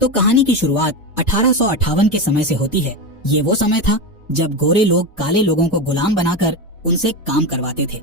तो कहानी की शुरुआत 1858 के समय से होती है। ये वो समय था जब गोरे लोग काले लोगों को गुलाम बनाकर उनसे काम करवाते थे।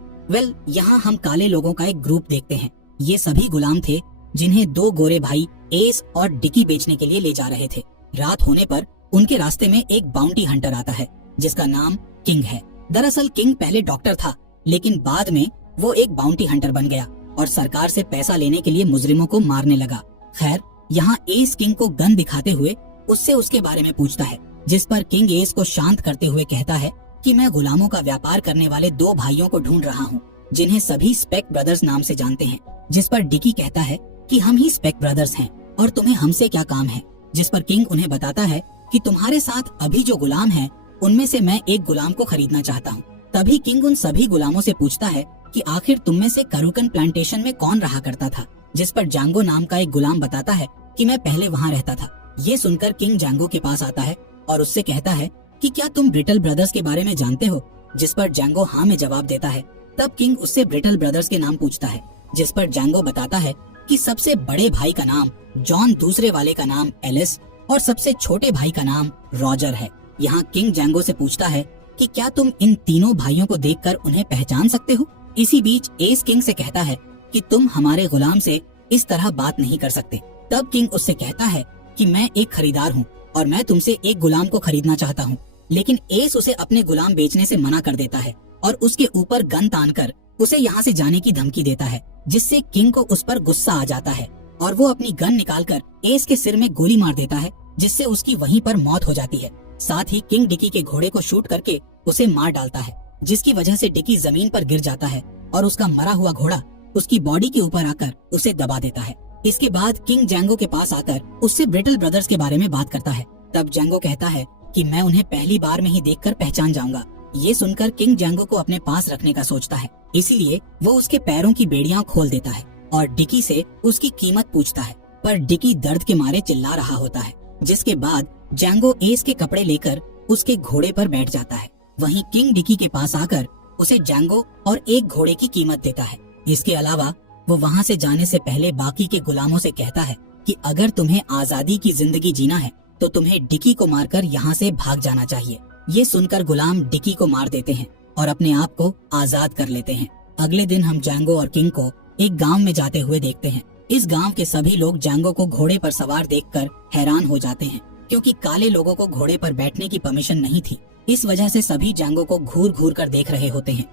यहाँ हम काले लोगों का एक ग्रुप देखते हैं। ये सभी गुलाम थे जिन्हें दो गोरे भाई एस और डिकी बेचने के लिए ले जा रहे थे। रात होने पर उनके रास्ते में एक बाउंटी हंटर आता है जिसका नाम किंग है। दरअसल किंग पहले डॉक्टर था, लेकिन बाद में वो एक बाउंटी हंटर बन गया और सरकार से पैसा लेने के लिए मुजरिमों को मारने लगा। खैर, यहाँ एस किंग को गन दिखाते हुए उससे उसके बारे में पूछता है, जिस पर किंग एस को शांत करते हुए कहता है कि मैं गुलामों का व्यापार करने वाले दो भाइयों को ढूंढ रहा हूँ जिन्हें सभी स्पेक ब्रदर्स नाम से जानते हैं। जिस पर डिकी कहता है कि हम ही स्पेक ब्रदर्स हैं और तुम्हें हमसे क्या काम है। जिस पर किंग उन्हें बताता है कि तुम्हारे साथ अभी जो गुलाम हैं, उनमें से मैं एक गुलाम को खरीदना चाहता हूँ। तभी किंग उन सभी गुलामों से पूछता है कि आखिर तुम में से करुकन प्लांटेशन में कौन रहा करता था। जिस पर जांगो नाम का एक गुलाम बताता है कि मैं पहले वहाँ रहता था। ये सुनकर किंग जांगो के पास आता है और उससे कहता है कि क्या तुम ब्रिटल ब्रदर्स के बारे में जानते हो। जिस पर जांगो हाँ में जवाब देता है। तब किंग उससे ब्रिटल ब्रदर्स के नाम पूछता है, जिस पर जांगो बताता है कि सबसे बड़े भाई का नाम जॉन, दूसरे वाले का नाम एलिस और सबसे छोटे भाई का नाम रॉजर है। यहाँ किंग जांगो से पूछता है कि क्या तुम इन तीनों भाइयों को देखकर उन्हें पहचान सकते हो। इसी बीच एस किंग से कहता है कि तुम हमारे गुलाम से इस तरह बात नहीं कर सकते। तब किंग उससे कहता है कि मैं एक खरीदार हूँ और मैं तुमसे एक गुलाम को खरीदना चाहता हूँ। लेकिन एस उसे अपने गुलाम बेचने से मना कर देता है और उसके ऊपर गन तानकर उसे यहाँ से जाने की धमकी देता है, जिससे किंग को उस पर गुस्सा आ जाता है और वो अपनी गन निकालकर एस के सिर में गोली मार देता है, जिससे उसकी वहीं पर मौत हो जाती है। साथ ही किंग डिकी के घोड़े को शूट करके उसे मार डालता है, जिसकी वजह से डिकी जमीन पर गिर जाता है और उसका मरा हुआ घोड़ा उसकी बॉडी के ऊपर आकर उसे दबा देता है। इसके बाद किंग जांगो के पास आकर उससे ब्रिटल ब्रदर्स के बारे में बात करता है। तब जांगो कहता है कि मैं उन्हें पहली बार में ही देखकर पहचान जाऊंगा। ये सुनकर किंग जांगो को अपने पास रखने का सोचता है, इसीलिए वो उसके पैरों की बेड़ियां खोल देता है और डिकी से उसकी कीमत पूछता है। पर डिकी दर्द के मारे चिल्ला रहा होता है। जिसके बाद जांगो एस के कपड़े लेकर उसके घोड़े पर बैठ जाता है। वहीं किंग डिकी के पास आकर उसे जांगो और एक घोड़े की कीमत देता है। इसके अलावा वो वहाँ से जाने से पहले बाकी के गुलामों से कहता है कि अगर तुम्हें आजादी की जिंदगी जीना है तो तुम्हें डिकी को मारकर यहाँ से भाग जाना चाहिए। ये सुनकर गुलाम डिकी को मार देते हैं और अपने आप को आजाद कर लेते हैं। अगले दिन हम जांगो और किंग को एक गांव में जाते हुए देखते हैं। इस गांव के सभी लोग जांगो को घोड़े पर सवार देखकर हैरान हो जाते हैं, क्योंकि काले लोगों को घोड़े पर बैठने की परमिशन नहीं थी। इस वजह से सभी जांगो को घूर घूर कर देख रहे होते हैं।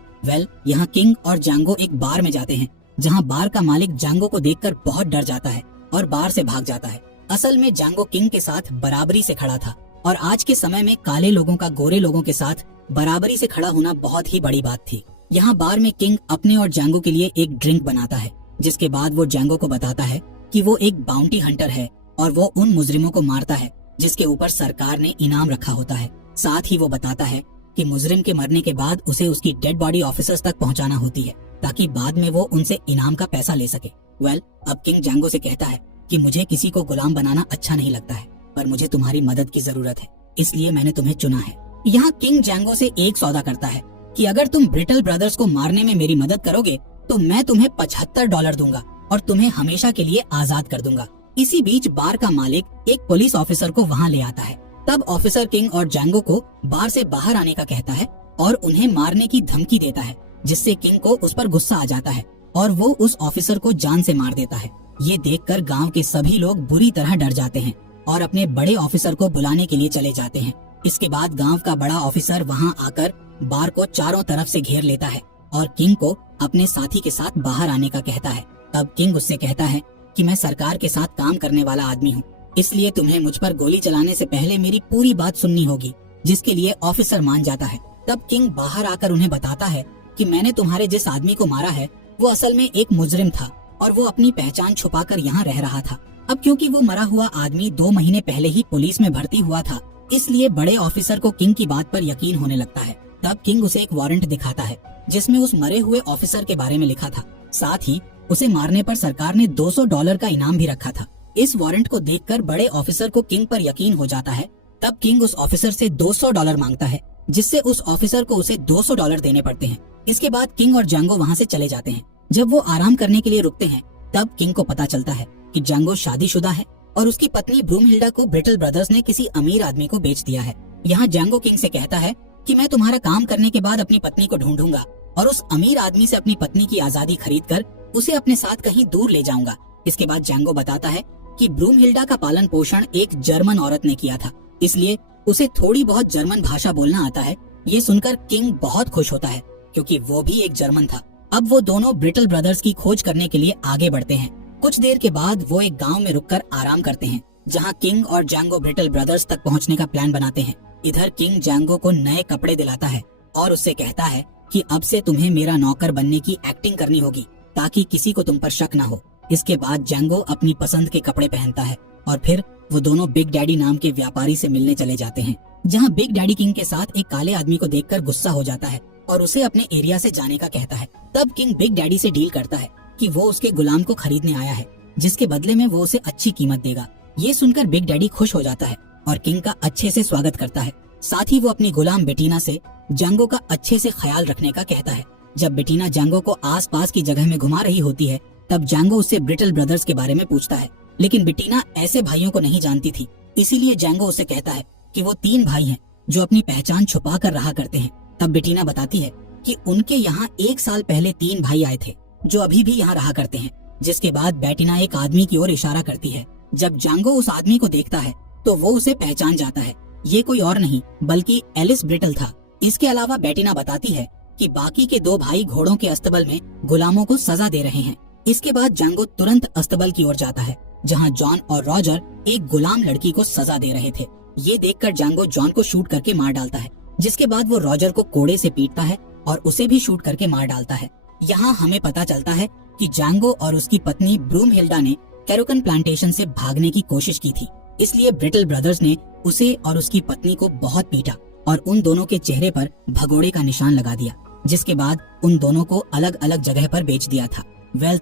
यहाँ किंग और जांगो एक बार में जाते हैं, जहाँ बार का मालिक जांगो को देखकर बहुत डर जाता है और बार से भाग जाता है। असल में जांगो किंग के साथ बराबरी से खड़ा था और आज के समय में काले लोगों का गोरे लोगों के साथ बराबरी से खड़ा होना बहुत ही बड़ी बात थी। यहाँ बार में किंग अपने और जांगो के लिए एक ड्रिंक बनाता है, जिसके बाद वो जांगो को बताता है कि वो एक बाउंटी हंटर है और वो उन मुजरिमों को मारता है जिसके ऊपर सरकार ने इनाम रखा होता है। साथ ही वो बताता है कि मुजरिम के मरने के बाद उसे उसकी डेड बॉडी ऑफिसर्स तक पहुंचाना होती है, ताकि बाद में वो उनसे इनाम का पैसा ले सके। अब किंग जांगो से कहता है कि मुझे किसी को गुलाम बनाना अच्छा नहीं लगता है, पर मुझे तुम्हारी मदद की जरूरत है, इसलिए मैंने तुम्हें चुना है। यहाँ किंग जांगो से एक सौदा करता है कि अगर तुम ब्रिटल ब्रदर्स को मारने में मेरी मदद करोगे तो मैं तुम्हें $75 दूंगा और तुम्हें हमेशा के लिए आजाद कर दूंगा। इसी बीच बार का मालिक एक पुलिस ऑफिसर को वहाँ ले आता है। तब ऑफिसर किंग और जांगो को बार से बाहर आने का कहता है और उन्हें मारने की धमकी देता है, जिससे किंग को उस पर गुस्सा आ जाता है और वो उस ऑफिसर को जान से मार देता है। ये देखकर गांव के सभी लोग बुरी तरह डर जाते हैं और अपने बड़े ऑफिसर को बुलाने के लिए चले जाते हैं। इसके बाद गांव का बड़ा ऑफिसर वहाँ आकर बार को चारों तरफ से घेर लेता है और किंग को अपने साथी के साथ बाहर आने का कहता है। तब किंग उससे कहता है कि मैं सरकार के साथ काम करने वाला आदमी हूँ, इसलिए तुम्हें मुझ पर गोली चलाने से पहले मेरी पूरी बात सुननी होगी, जिसके लिए ऑफिसर मान जाता है। तब किंग बाहर आकर उन्हें बताता है कि मैंने तुम्हारे जिस आदमी को मारा है वो असल में एक मुजरिम था और वो अपनी पहचान छुपाकर यहाँ रह रहा था। अब क्योंकि वो मरा हुआ आदमी 2 महीने पहले ही पुलिस में भर्ती हुआ था, इसलिए बड़े ऑफिसर को किंग की बात पर यकीन होने लगता है। तब किंग उसे एक वारंट दिखाता है जिसमें उस मरे हुए ऑफिसर के बारे में लिखा था। साथ ही उसे मारने पर सरकार ने $200 का इनाम भी रखा था। इस वारंट को देखकर बड़े ऑफिसर को किंग पर यकीन हो जाता है। तब किंग उस ऑफिसर से $200 मांगता है, जिससे उस ऑफिसर को उसे $200 देने पड़ते हैं। इसके बाद किंग और जांगो वहाँ से चले जाते हैं। जब वो आराम करने के लिए रुकते हैं, तब किंग को पता चलता है कि जांगो शादीशुदा है और उसकी पत्नी ब्रूमहिल्डा को ब्रिटल ब्रदर्स ने किसी अमीर आदमी को बेच दिया है। यहाँ जैंगो किंग से कहता है कि मैं तुम्हारा काम करने के बाद अपनी पत्नी को ढूंढूंगा और उस अमीर आदमी से अपनी पत्नी की आजादी खरीद कर उसे अपने साथ कहीं दूर ले जाऊंगा। इसके बाद जैंगो बताता है कि ब्रूमहिल्डा का पालन पोषण एक जर्मन औरत ने किया था, इसलिए उसे थोड़ी बहुत जर्मन भाषा बोलना आता है। ये सुनकर किंग बहुत खुश होता है क्योंकि वो भी एक जर्मन था। अब वो दोनों ब्रिटल ब्रदर्स की खोज करने के लिए आगे बढ़ते हैं। कुछ देर के बाद वो एक गांव में रुककर आराम करते हैं, जहां किंग और जैंगो ब्रिटल ब्रदर्स तक पहुंचने का प्लान बनाते हैं। इधर किंग जैंगो को नए कपड़े दिलाता है और उससे कहता है कि अब से तुम्हें मेरा नौकर बनने की एक्टिंग करनी होगी ताकि किसी को तुम पर शक ना हो। इसके बाद जैंगो अपनी पसंद के कपड़े पहनता है और फिर वो दोनों बिग डैडी नाम के व्यापारी से मिलने चले जाते हैं, जहां बिग डैडी किंग के साथ एक काले आदमी को देखकर गुस्सा हो जाता है और उसे अपने एरिया से जाने का कहता है। तब किंग बिग डैडी से डील करता है कि वो उसके गुलाम को खरीदने आया है, जिसके बदले में वो उसे अच्छी कीमत देगा। ये सुनकर बिग डैडी खुश हो जाता है और किंग का अच्छे से स्वागत करता है। साथ ही वो अपनी गुलाम बेटीना से जैंगो का अच्छे से ख्याल रखने का कहता है। जब बेटीना जैंगो को आसपास की जगह में घुमा रही होती है, तब जैंगो उससे ब्रिटल ब्रदर्स के बारे में पूछता है, लेकिन बेटीना ऐसे भाइयों को नहीं जानती थी। इसीलिए जैंगो उसे कहता है कि वो 3 भाई हैं जो अपनी पहचान छुपा कर रहा करते हैं। तब बेटीना बताती है कि उनके यहाँ 1 साल पहले 3 भाई आए थे जो अभी भी यहाँ रहा करते हैं। जिसके बाद बेटीना एक आदमी की ओर इशारा करती है। जब जैंगो उस आदमी को देखता है तो वो उसे पहचान जाता है। ये कोई और नहीं बल्कि एलिस ब्रिटल था। इसके अलावा बेटीना बताती है कि बाकी के 2 भाई घोड़ों के अस्तबल में गुलामों को सजा दे रहे हैं। इसके बाद जैंगो तुरंत अस्तबल की ओर जाता है, जहां जॉन और रॉजर एक गुलाम लड़की को सजा दे रहे थे। ये देखकर जैंगो जॉन को शूट करके मार डालता है, जिसके बाद वो रॉजर को कोड़े से पीटता है और उसे भी शूट करके मार डालता है। यहाँ हमें पता चलता है कि जैंगो और उसकी पत्नी ब्रूमहिल्डा ने कैरोकन प्लांटेशन से भागने की कोशिश की थी, इसलिए ब्रिटल ब्रदर्स ने उसे और उसकी पत्नी को बहुत पीटा और उन दोनों के चेहरे पर भगोड़े का निशान लगा दिया, जिसके बाद उन दोनों को अलग अलग जगह पर बेच दिया था।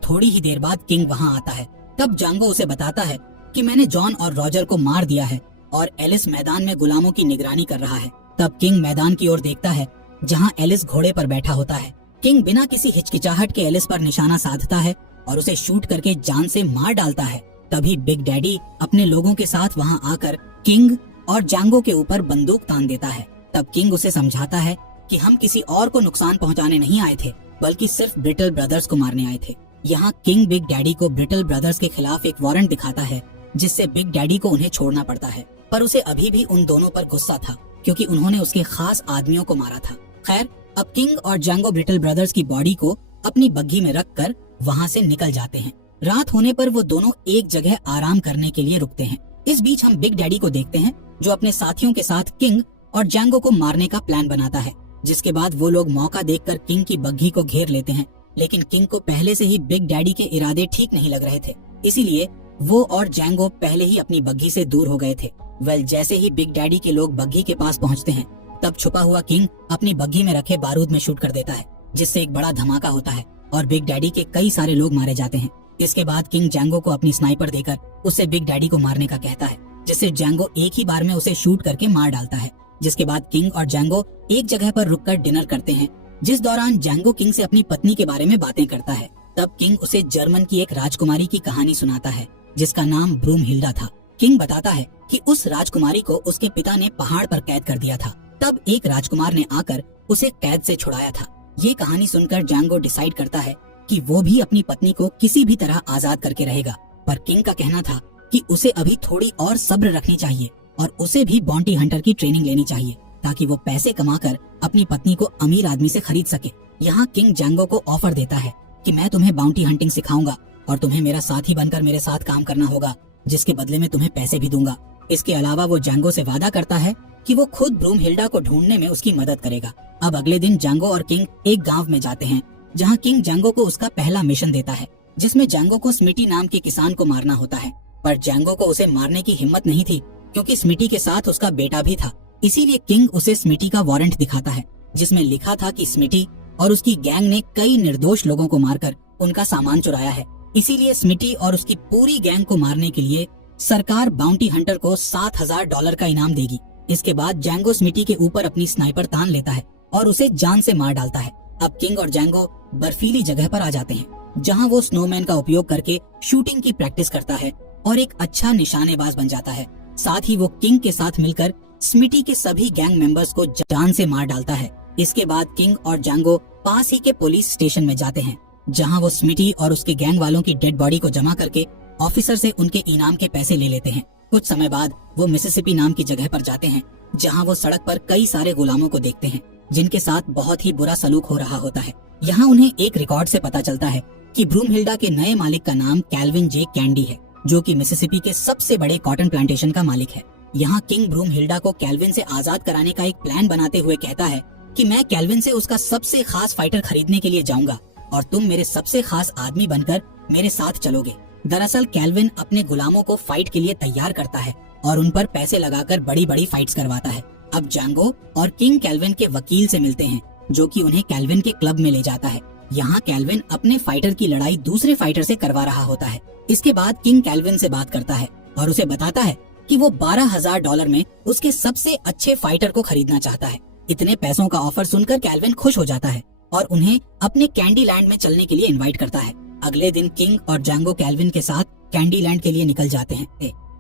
थोड़ी ही देर बाद किंग वहाँ आता है। तब जैंगो उसे बताता है कि मैंने जॉन और रॉजर को मार दिया है और एलिस मैदान में गुलामों की निगरानी कर रहा है। तब किंग मैदान की ओर देखता है, जहाँ एलिस घोड़े पर बैठा होता है। किंग बिना किसी हिचकिचाहट के एलिस पर निशाना साधता है और उसे शूट करके जान से मार डालता है। तभी बिग डैडी अपने लोगों के साथ वहाँ आकर किंग और जैंगो के ऊपर बंदूक तान देता है। तब किंग उसे समझाता है कि हम किसी और को नुकसान पहुंचाने नहीं आए थे, बल्कि सिर्फ ब्रिटल ब्रदर्स को मारने आए थे। यहाँ किंग बिग डैडी को ब्रिटल ब्रदर्स के खिलाफ एक वारंट दिखाता है, जिससे बिग डैडी को उन्हें छोड़ना पड़ता है। पर उसे अभी भी उन दोनों पर गुस्सा था, क्योंकि उन्होंने उसके खास आदमियों को मारा था। खैर, अब किंग और जैंगो ब्रिटल ब्रदर्स की बॉडी को अपनी बग्घी में रखकर वहाँ से निकल जाते हैं। रात होने पर वो दोनों एक जगह आराम करने के लिए रुकते हैं। इस बीच हम बिग डैडी को देखते हैं, जो अपने साथियों के साथ किंग और जैंगो को मारने का प्लान बनाता है। जिसके बाद वो लोग मौका देखकर किंग की बग्घी को घेर लेते हैं, लेकिन किंग को पहले से ही बिग डैडी के इरादे ठीक नहीं लग रहे थे, इसीलिए वो और जैंगो पहले ही अपनी बग्घी से दूर हो गए थे। जैसे ही बिग डैडी के लोग बग्घी के पास पहुंचते हैं, तब छुपा हुआ किंग अपनी बग्घी में रखे बारूद में शूट कर देता है, जिससे एक बड़ा धमाका होता है और बिग डैडी के कई सारे लोग मारे जाते हैं। इसके बाद किंग जैंगो को अपनी स्नाइपर देकर उससे बिग डैडी को मारने का कहता है, जिससे जैंगो एक ही बार में उसे शूट करके मार डालता है। जिसके बाद किंग और जैंगो एक जगह पर रुककर डिनर करते हैं, जिस दौरान जैंगो किंग से अपनी पत्नी के बारे में बातें करता है। तब किंग उसे जर्मन की एक राजकुमारी की कहानी सुनाता है, जिसका नाम ब्रूमहिल्डा था। किंग बताता है कि उस राजकुमारी को उसके पिता ने पहाड़ पर कैद कर दिया था। तब एक राजकुमार ने आकर उसे कैद से छुड़ाया था। ये कहानी सुनकर जैंगो डिसाइड करता है कि वो भी अपनी पत्नी को किसी भी तरह आजाद करके रहेगा, पर किंग का कहना था कि उसे अभी थोड़ी और सब्र रखनी चाहिए और उसे भी बाउंटी हंटर की ट्रेनिंग लेनी चाहिए, ताकि वो पैसे कमाकर अपनी पत्नी को अमीर आदमी से खरीद सके। यहाँ किंग जैंगो को ऑफर देता है कि मैं तुम्हें बाउंटी हंटिंग सिखाऊंगा और तुम्हें मेरा साथी बनकर मेरे साथ काम करना होगा, जिसके बदले में तुम्हें पैसे भी दूंगा। इसके अलावा वो जैंगो से वादा करता है कि वो खुद ब्रूमहिल्डा को ढूंढने में उसकी मदद करेगा। अब अगले दिन जैंगो और किंग एक गांव में जाते हैं, जहां किंग जैंगो को उसका पहला मिशन देता है, जिसमें जैंगो को स्मिटी नाम के किसान को मारना होता है। पर जैंगो को उसे मारने की हिम्मत नहीं थी, क्योंकि स्मिटी के साथ उसका बेटा भी था। इसीलिए किंग उसे स्मिटी का वारंट दिखाता है, जिसमें लिखा था कि स्मिटी और उसकी गैंग ने कई निर्दोष लोगों को मारकर उनका सामान चुराया है। इसीलिए स्मिटी और उसकी पूरी गैंग को मारने के लिए सरकार बाउंटी हंटर को $7,000 का इनाम देगी। इसके बाद जैंगो स्मिटी के ऊपर अपनी स्नाइपर तान लेता है और उसे जान से मार डालता है। अब किंग और जैंगो बर्फीली जगह पर आ जाते हैं, जहां वो स्नोमैन का उपयोग करके शूटिंग की प्रैक्टिस करता है और एक अच्छा निशानेबाज बन जाता है। साथ ही वो किंग के साथ मिलकर स्मिटी के सभी गैंग मेंबर्स को जान से मार डालता है। इसके बाद किंग और जैंगो पास ही के पुलिस स्टेशन में जाते हैं, जहां वो स्मिटी और उसके गैंग वालों की डेड बॉडी को जमा करके ऑफिसर से उनके इनाम के पैसे ले लेते हैं। कुछ समय बाद वो मिसिसिपी नाम की जगह पर जाते हैं, जहां वो सड़क पर कई सारे गुलामों को देखते हैं जिनके साथ बहुत ही बुरा सलूक हो रहा होता है। यहाँ उन्हें एक रिकॉर्ड से पता चलता है कि ब्रूमहिल्डा के नए मालिक का नाम कैल्विन जे कैंडी है, जो कि मिसिसिपी के सबसे बड़े कॉटन प्लांटेशन का मालिक है। यहाँ किंग ब्रूमहिल्डा को कैल्विन से आजाद कराने का एक प्लान बनाते हुए कहता है कि मैं कैल्विन से उसका सबसे खास फाइटर खरीदने के लिए जाऊंगा और तुम मेरे सबसे खास आदमी बनकर मेरे साथ चलोगे। दरअसल कैल्विन अपने गुलामों को फाइट के लिए तैयार करता है और उन पर पैसे लगाकर बड़ी बड़ी फाइट्स करवाता है। अब जैंगो और किंग कैल्विन के वकील से मिलते हैं, जो कि उन्हें कैल्विन के क्लब में ले जाता है। यहाँ कैल्विन अपने फाइटर की लड़ाई दूसरे फाइटर से करवा रहा होता है। इसके बाद किंग कैल्विन से बात करता है और उसे बताता है कि वो $12,000 में उसके सबसे अच्छे फाइटर को खरीदना चाहता है। इतने पैसों का ऑफर सुनकर कैल्विन खुश हो जाता है और उन्हें अपने कैंडी लैंड में चलने के लिए इनवाइट करता है। अगले दिन किंग और जैंगो कैल्विन के साथ कैंडी लैंड के लिए निकल जाते हैं,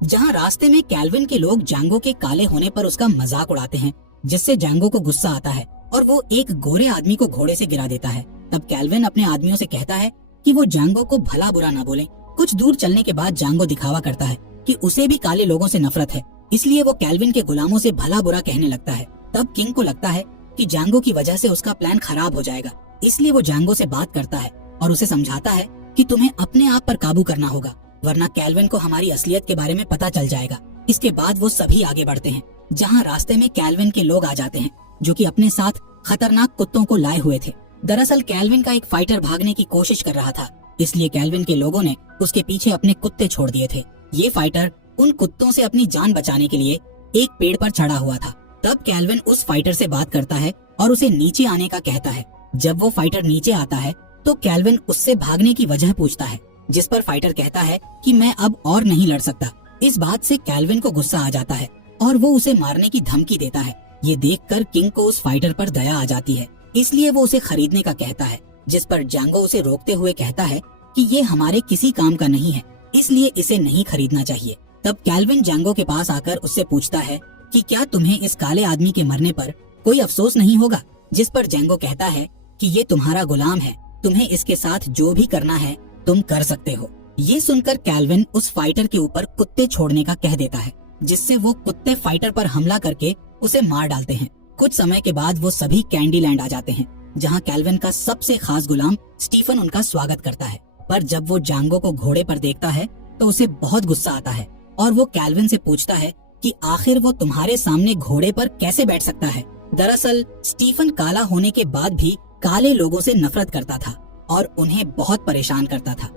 जहाँ रास्ते में कैल्विन के लोग जैंगो के काले होने पर उसका मजाक उड़ाते हैं, जिससे जैंगो को गुस्सा आता है और वो एक गोरे आदमी को घोड़े से गिरा देता है। तब कैल्विन अपने आदमियों से कहता है कि वो जैंगो को भला बुरा ना बोले। कुछ दूर चलने के बाद जैंगो दिखावा करता है कि उसे भी काले लोगों से नफरत है, इसलिए वो कैल्विन के गुलामों से भला बुरा कहने लगता है। तब किंग को लगता है कि जैंगो की वजह से उसका प्लान खराब हो जाएगा, इसलिए वो जैंगो से बात करता है और उसे समझाता है कि तुम्हें अपने आप पर काबू करना होगा, वरना कैल्विन को हमारी असलियत के बारे में पता चल जाएगा। इसके बाद वो सभी आगे बढ़ते हैं, जहाँ रास्ते में कैल्विन के लोग आ जाते हैं, जो कि अपने साथ खतरनाक कुत्तों को लाए हुए थे। दरअसल कैल्विन का एक फाइटर भागने की कोशिश कर रहा था, इसलिए कैल्विन के लोगों ने उसके पीछे अपने कुत्ते छोड़ दिए थे। ये फाइटर उन कुत्तों से अपनी जान बचाने के लिए एक पेड़ पर चढ़ा हुआ था। तब कैल्विन उस फाइटर से बात करता है और उसे नीचे आने का कहता है। जब वो फाइटर नीचे आता है तो कैल्विन उससे भागने की वजह पूछता है, जिस पर फाइटर कहता है कि मैं अब और नहीं लड़ सकता। इस बात से कैल्विन को गुस्सा आ जाता है और वो उसे मारने की धमकी देता है। ये देखकर किंग को उस फाइटर पर दया आ जाती है, इसलिए वो उसे खरीदने का कहता है, जिस पर जैंगो उसे रोकते हुए कहता है कि ये हमारे किसी काम का नहीं है, इसलिए इसे नहीं खरीदना चाहिए। तब कैल्विन जैंगो के पास आकर उससे पूछता है कि क्या तुम्हें इस काले आदमी के मरने पर कोई अफसोस नहीं होगा, जिस पर जैंगो कहता है कि ये तुम्हारा गुलाम है, तुम्हें इसके साथ जो भी करना है तुम कर सकते हो। ये सुनकर कैल्विन उस फाइटर के ऊपर कुत्ते छोड़ने का कह देता है, जिससे वो कुत्ते फाइटर पर हमला करके उसे मार डालते हैं। कुछ समय के बाद वो सभी कैंडी लैंड आ जाते हैं, जहाँ कैल्विन का सबसे खास गुलाम स्टीफन उनका स्वागत करता है। पर जब वो जैंगो को घोड़े पर देखता है तो उसे बहुत गुस्सा आता है और वो कैल्विन से पूछता है कि आखिर वो तुम्हारे सामने घोड़े पर कैसे बैठ सकता है। दरअसल स्टीफन काला होने के बाद भी काले लोगों से नफरत करता था और उन्हें बहुत परेशान करता था।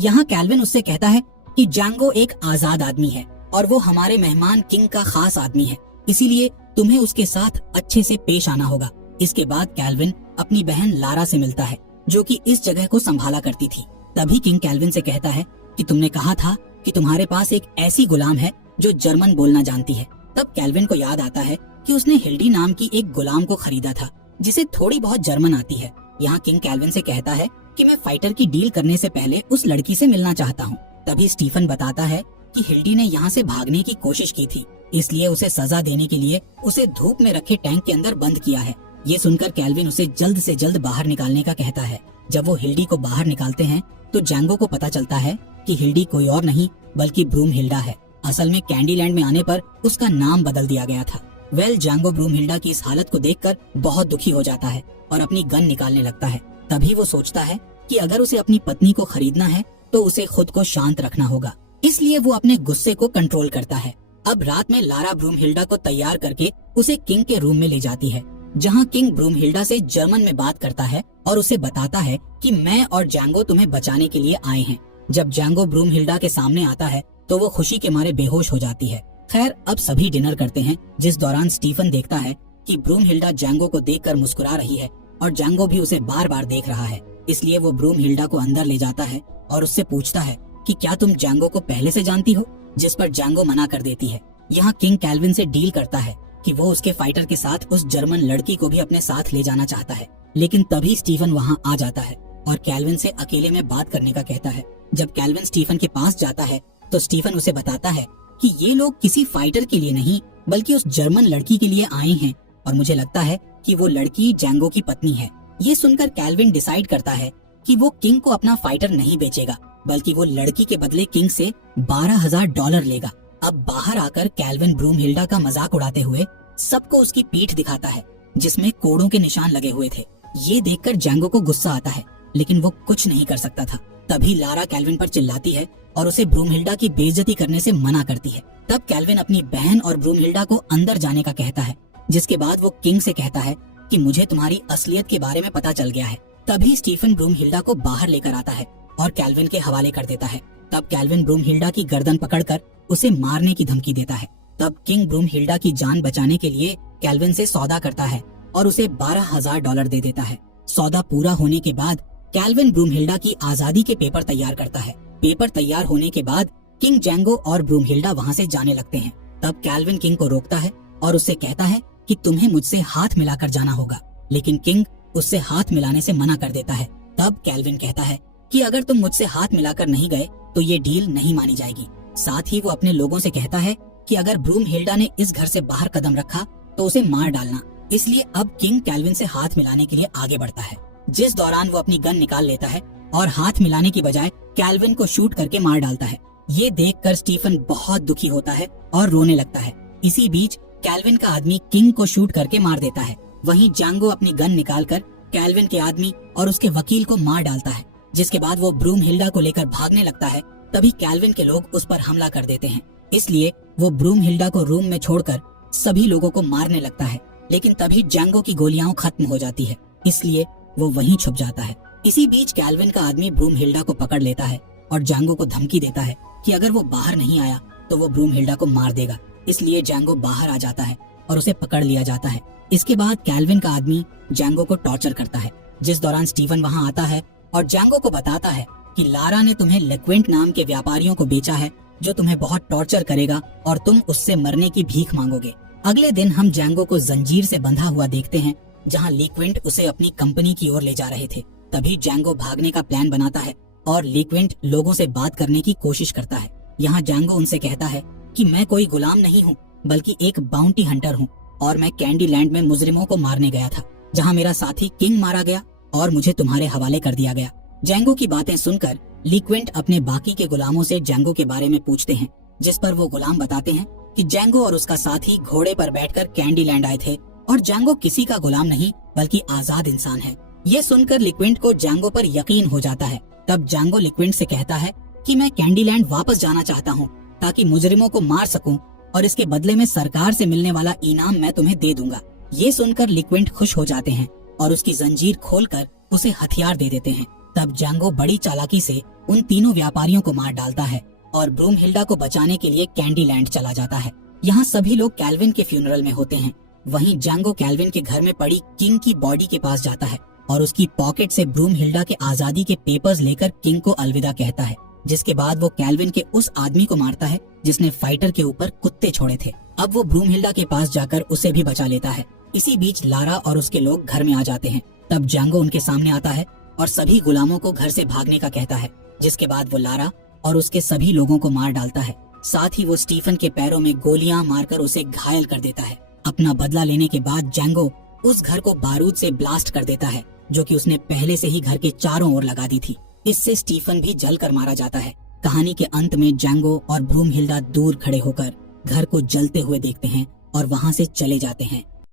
यहाँ कैल्विन उससे कहता है कि जैंगो एक आजाद आदमी है और वो हमारे मेहमान किंग का खास आदमी है, इसीलिए तुम्हें उसके साथ अच्छे से पेश आना होगा। इसके बाद कैल्विन अपनी बहन लारा से मिलता है, जो कि इस जगह को संभाला करती थी। तभी किंग कैल्विन से कहता है कि तुमने कहा था कि तुम्हारे पास एक ऐसी गुलाम है जो जर्मन बोलना जानती है। तब कैल्विन को याद आता है कि उसने हिल्डी नाम की एक गुलाम को खरीदा था, जिसे थोड़ी बहुत जर्मन आती है। यहाँ किंग कैल्विन से कहता है कि मैं फाइटर की डील करने से पहले उस लड़की से मिलना चाहता हूँ। तभी स्टीफन बताता है कि हिल्डी ने यहाँ से भागने की कोशिश की थी, इसलिए उसे सजा देने के लिए उसे धूप में रखे टैंक के अंदर बंद किया है। ये सुनकर कैल्विन उसे जल्द से जल्द बाहर निकालने का कहता है। जब वो हिल्डी को बाहर निकालते हैं तो जैंगो को पता चलता है कि हिल्डी कोई और नहीं बल्कि ब्रूमहिल्डा है। असल में कैंडी लैंड में आने पर उसका नाम बदल दिया गया था। जैंगो ब्रूमहिल्डा की इस हालत को देखकर बहुत दुखी हो जाता है और अपनी गन निकालने लगता है। तभी वो सोचता है कि अगर उसे अपनी पत्नी को खरीदना है तो उसे खुद को शांत रखना होगा, इसलिए वो अपने गुस्से को कंट्रोल करता है। अब रात में लारा ब्रूमहिल्डा को तैयार करके उसे किंग के रूम में ले जाती है, जहाँ किंग ब्रूमहिल्डा से जर्मन में बात करता है और उसे बताता है कि मैं और जैंगो तुम्हें बचाने के लिए आए हैं। जब जैंगो ब्रूमहिल्डा के सामने आता है तो वो खुशी के मारे बेहोश हो जाती है। खैर, अब सभी डिनर करते हैं, जिस दौरान स्टीफन देखता है कि ब्रूमहिल्डा जैंगो को देखकर मुस्कुरा रही है और जैंगो भी उसे बार बार देख रहा है, इसलिए वो ब्रूमहिल्डा को अंदर ले जाता है और उससे पूछता है कि क्या तुम जैंगो को पहले से जानती हो, जिस पर जैंगो मना कर देती है। यहाँ किंग कैल्विन से डील करता है कि वो उसके फाइटर के साथ उस जर्मन लड़की को भी अपने साथ ले जाना चाहता है, लेकिन तभी स्टीफन वहाँ आ जाता है और कैल्विन से अकेले में बात करने का कहता है। जब कैल्विन स्टीफन के पास जाता है तो स्टीफन उसे बताता है कि ये लोग किसी फाइटर के लिए नहीं बल्कि उस जर्मन लड़की के लिए आए हैं और मुझे लगता है कि वो लड़की जैंगो की पत्नी है। ये सुनकर कैल्विन डिसाइड करता है कि वो किंग को अपना फाइटर नहीं बेचेगा बल्कि वो लड़की के बदले किंग से $12,000 लेगा। अब बाहर आकर कैल्विन ब्रूमहिल्डा का मजाक उड़ाते हुए सबको उसकी पीठ दिखाता है जिसमें कोड़ों के निशान लगे हुए थे। ये देखकर जैंगो को गुस्सा आता है लेकिन वो कुछ नहीं कर सकता था। तभी लारा कैल्विन पर चिल्लाती है और उसे ब्रूमहिल्डा की बेइज्जती करने से मना करती है। तब कैल्विन अपनी बहन और ब्रूमहिल्डा को अंदर जाने का कहता है, जिसके बाद वो किंग से कहता है कि मुझे तुम्हारी असलियत के बारे में पता चल गया है। तभी स्टीफन ब्रूमहिल्डा को बाहर लेकर आता है और कैल्विन के हवाले कर देता है। तब कैल्विन ब्रूमहिल्डा की गर्दन पकड़कर उसे मारने की धमकी देता है। तब किंग ब्रूमहिल्डा की जान बचाने के लिए कैल्विन से सौदा करता है और उसे $12,000 दे देता है। सौदा पूरा होने के बाद कैल्विन ब्रूमहिल्डा की आजादी के पेपर तैयार करता है। पेपर तैयार होने के बाद किंग जैंगो और ब्रूमहिल्डा वहाँ से जाने लगते हैं। तब कैल्विन किंग को रोकता है और उससे कहता है कि तुम्हें मुझसे हाथ मिलाकर जाना होगा, लेकिन किंग उससे हाथ मिलाने से मना कर देता है। तब कैल्विन कहता है कि अगर तुम मुझसे हाथ मिलाकर नहीं गए तो ये डील नहीं मानी जाएगी। साथ ही वो अपने लोगों से कहता है कि अगर ब्रूमहिल्डा ने इस घर से बाहर कदम रखा तो उसे मार डालना। इसलिए अब किंग कैल्विन से हाथ मिलाने के लिए आगे बढ़ता है, जिस दौरान वो अपनी गन निकाल लेता है और हाथ मिलाने की बजाय कैल्विन को शूट करके मार डालता है। ये देखकर स्टीफन बहुत दुखी होता है और रोने लगता है। इसी बीच कैल्विन का आदमी किंग को शूट करके मार देता है। वहीं जैंगो अपनी गन निकालकर कैल्विन के आदमी और उसके वकील को मार डालता है, जिसके बाद वो ब्रूमहिल्डा को लेकर भागने लगता है। तभी कैल्विन के लोग उस पर हमला कर देते हैं, इसलिए वो ब्रूमहिल्डा को रूम में छोड़कर सभी लोगों को मारने लगता है। लेकिन तभी जैंगो की गोलियां खत्म हो जाती है, इसलिए वो वहीं छुप जाता है। इसी बीच कैल्विन का आदमी ब्रूमहिल्डा को पकड़ लेता है और जैंगो को धमकी देता है कि अगर वो बाहर नहीं आया तो वो ब्रूमहिल्डा को मार देगा। इसलिए जैंगो बाहर आ जाता है और उसे पकड़ लिया जाता है। इसके बाद कैल्विन का आदमी जैंगो को टॉर्चर करता है, जिस दौरान स्टीफन वहाँ आता है और जैंगो को बताता है कि लारा ने तुम्हें लिक्विड नाम के व्यापारियों को बेचा है जो तुम्हें बहुत टॉर्चर करेगा और तुम उससे मरने की भीख मांगोगे। अगले दिन हम जैंगो को जंजीर से बंधा हुआ देखते हैं, जहाँ लिक्विड उसे अपनी कंपनी की ओर ले जा रहे थे। तभी जैंगो भागने का प्लान बनाता है और लिक्विड लोगों से बात करने की कोशिश करता है। यहाँ जैंगो उनसे कहता है कि मैं कोई गुलाम नहीं हूँ बल्कि एक बाउंटी हंटर हूँ और मैं कैंडी लैंड में मुजरिमों को मारने गया था, जहाँ मेरा साथी किंग मारा गया और मुझे तुम्हारे हवाले कर दिया गया। जैंगो की बातें सुनकर लिक्विड अपने बाकी के गुलामों से जैंगो के बारे में पूछते हैं, जिस पर वो गुलाम बताते हैं कि जैंगो और उसका साथी घोड़े पर बैठकर कैंडी लैंड आए थे और जैंगो किसी का गुलाम नहीं बल्कि आजाद इंसान है। ये सुनकर लिक्विड को जैंगो पर यकीन हो जाता है। तब जैंगो लिक्विड से कहता है कि मैं कैंडी लैंड वापस जाना चाहता हूँ ताकि मुजरिमों को मार सकूं और इसके बदले में सरकार से मिलने वाला इनाम मैं तुम्हें दे दूंगा। ये सुनकर लिक्विड खुश हो जाते हैं और उसकी जंजीर खोलकर उसे हथियार दे देते हैं। तब जैंगो बड़ी चालाकी से उन तीनों व्यापारियों को मार डालता है और ब्रूमहिल्डा को बचाने के लिए कैंडी लैंड चला जाता है। यहाँ सभी लोग कैल्विन के फ्यूनरल में होते हैं। वहीं जैंगो कैल्विन के घर में पड़ी किंग की बॉडी के पास जाता है और उसकी पॉकेट से ब्रूमहिल्डा के आजादी के पेपर्स लेकर किंग को अलविदा कहता है, जिसके बाद वो कैल्विन के उस आदमी को मारता है जिसने फाइटर के ऊपर कुत्ते छोड़े थे। अब वो ब्रूमहिल्डा के पास जाकर उसे भी बचा लेता है। इसी बीच लारा और उसके लोग घर में आ जाते हैं। तब जैंगो उनके सामने आता है और सभी गुलामों को घर से भागने का कहता है, जिसके बाद वो लारा और उसके सभी लोगों को मार डालता है। साथ ही वो स्टीफन के पैरों में गोलियां मारकर उसे घायल कर देता है। अपना बदला लेने के बाद जैंगो उस घर को बारूद से ब्लास्ट कर देता है, जो कि उसने पहले से ही घर के चारों ओर लगा दी थी। इससे स्टीफन भी जलकर मारा जाता है। कहानी के अंत में जैंगो और ब्रूमहिल्डा दूर खड़े होकर घर को जलते हुए देखते हैं और वहाँ से चले जाते हैं।